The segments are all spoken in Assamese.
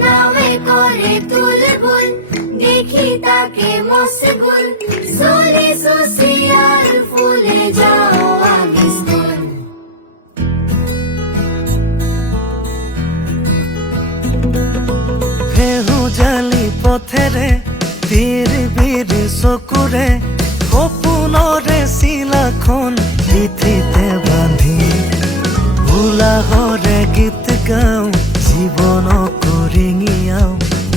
নামে করে তুলবুল দেখি তাকে মশগুল সোলে সোসিয়াল ফুলে যাও আগে স্কুল ফেহু জালি পথেৰে তীৰ বীৰ চকুৰে সপোনৰে চিলাখন পিঠিতে বান্ধি উলাহৰে গীত গাওঁ জীৱনক ৰিঙিয়াও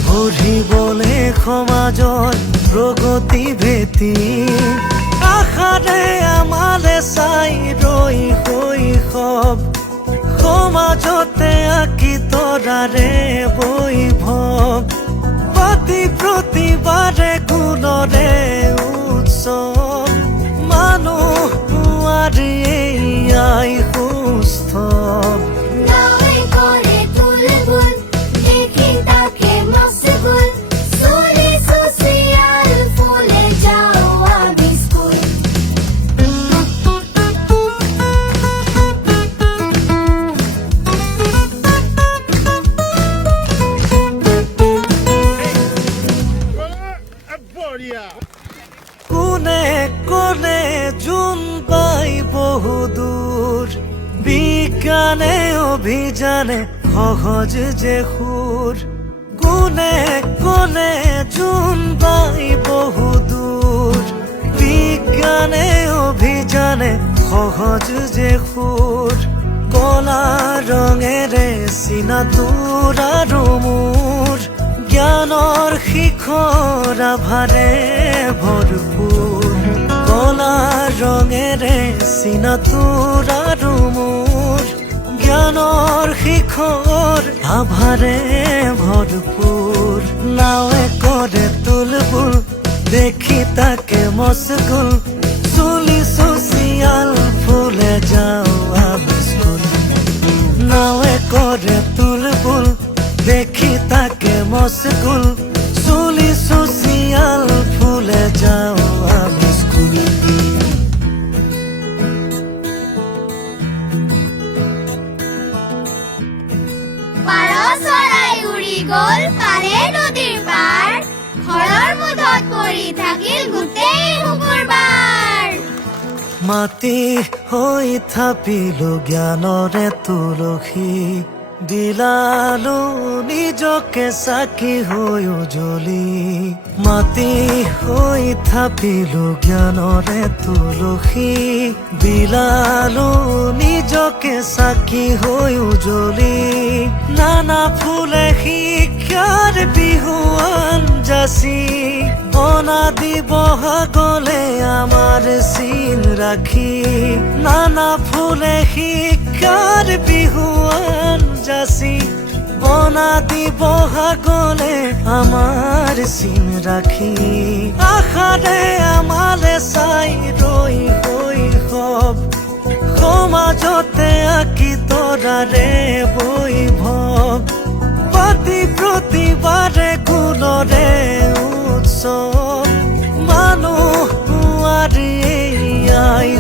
পঢ়িবলে সমাজৰ প্ৰগতি ভেটি আশাৰে আমালে চাই ৰৈ শৈশৱ সমাজতে আঁকি তৰাৰে বৈভৱ পাতি প্ৰতিবাৰে গুণৰে উৎসৱ মানুহ পুৱাৰী আই সুস্থ নামে করে তুলবুল দেখি তাকে মশগুল সোলে সোসিয়াল ফুলে যাও আগে স্কুল কোনে কোনে জুন পাই বহুদূর বিজ্ঞানে অভিযানে সহজ যে সুর কোনে কোনে জুন পাই বহুদূর বিজ্ঞানে অভিযানে সহজ যে সুর কলা ৰঙেৰে চিনাটোৰ আৰু মোৰ জ্ঞানৰ শিখৰ আভাৰে ভৰপূৰ কলা ৰঙেৰে চিনাটোৰ আৰু মোৰ জ্ঞানৰ শিখৰ আভাৰে ভৰপূৰ নাৱে কৰে তুলবুল দেখি তাকে মশগুল চুলি ছচিয়াল ফুলে যাও আমি স্কুল নাৱে কৰে তুলবুল দেখি তাকে মশগুল চুলি ছচিয়াল ফুলে যাও আমি স্কুল পাৰ চৰাই উৰি গ'ল পাৰে নদীৰ পাৰ ঘৰৰ মুধত পৰি থাকিল গোটেই শুকুৰবাৰ মাটি হৈ থাপিলো জ্ঞানৰে তুলসী দিলালো নিজকে চাকি হৈ উজলি মাটি হৈ থাপিলো জ্ঞানৰে তুলসী দিলালো নিজকে চাকি হৈ উজলি নানা ফুলে শিক্ষাৰ বিহুৱান যাচি অনাদি বহাগলে আমাৰ চিন ৰাখি নানা ফুলে শিক্ষাৰ বিহুৱান যাচি অনাদি বহাগলে আমাৰ চিন ৰাখি আশাৰে আমালে চাই ৰৈ শৈশৱ সমাজতে আঁকি তৰাৰে বৈভৱ পাতি প্ৰতিবাৰে গুণৰে উৎসৱ মানুহ পুৱাৰী আই